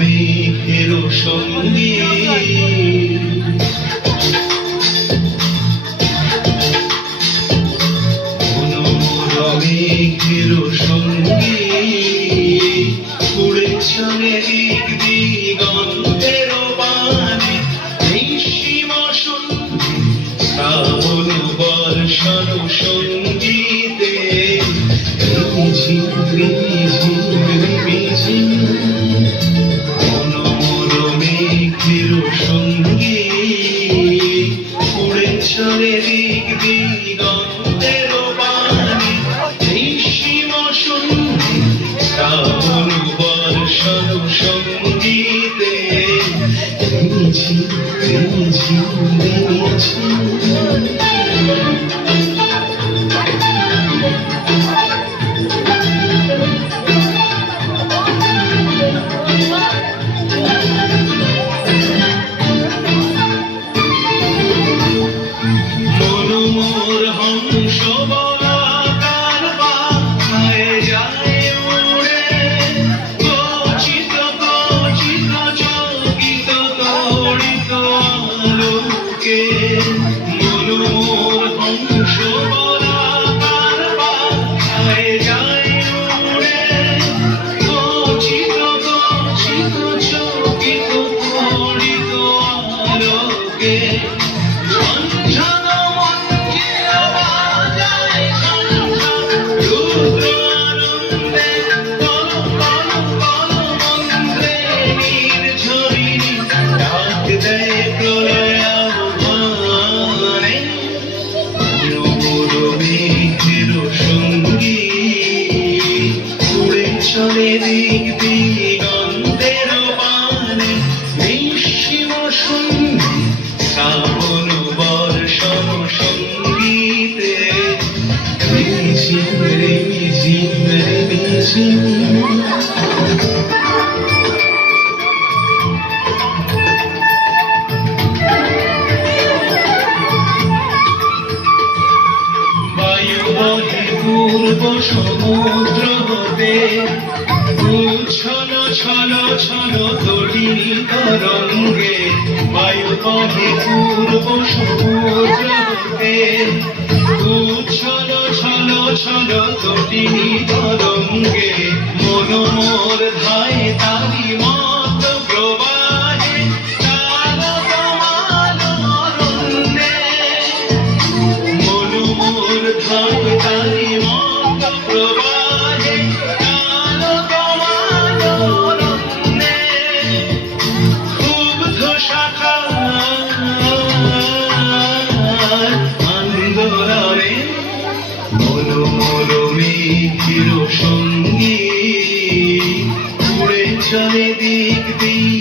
মেঘের সঙ্গী মেঘের সঙ্গী উড়ে চলে দিক দিগন্তের বানে নিঃসীম শ্রাবণ বর্ষণ সঙ্গীতে ঝিম ঝিম ঝিম মেঘের সঙ্গী উড়ে চলে দিক দিগন্তের বানে নিঃসীম শ্রাবণ বর্ষণ সঙ্গীতে ঝিম ঝিম চলে দিক দিগন্তের বানে নিঃসীম শ্রাবণ বর্ষণ সঙ্গীতে ঝিম ঝিম ঝিম বায়ু বহে পূর্ব সমুদ্র হতে ছলো ছলো ছলো তটিনী তরঙ্গে বায়ু বহে পূর্ব সমুদ্র হতে ছলো ছলো ছলো তটিনী তরঙ্গে মন মোর ধায় তারি মত প্রবাহে কালো কালো অরণ্যে মন মোর ধায় তারি মত প্রবাহে আন্দোলনে মেঘের সঙ্গী উড়ে চলে দিক দিক